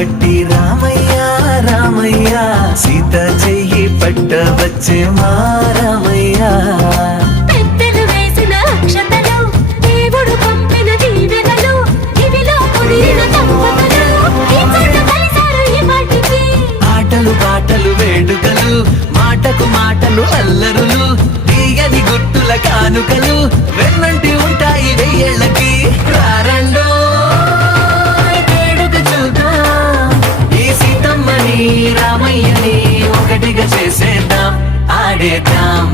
పట్టి రామయ్య రామయ్య సీత చెయ్యి పట్ట వచ్చే మా రామయ్య పెద్దలు వేసిన అక్షతలు దేవుడు పంపిన దీవెనలు ఇవిలో పొడిన దంపతులు ఈ చోట కలిసారు ఈ మాటికి ఆటలు పాటలు వేడుకలు మాటకు మాటలు అల్లరులు తీయని గుర్తుల కానుకలు వెన్నంటి ఉంటాయి వెయ్యేళ్ళకి రారండో వేడుక చూద్దాం ఈ సీతమ్మని రామయ్యని ఒకటిగా చేసేద్దాం ఆడేద్దాం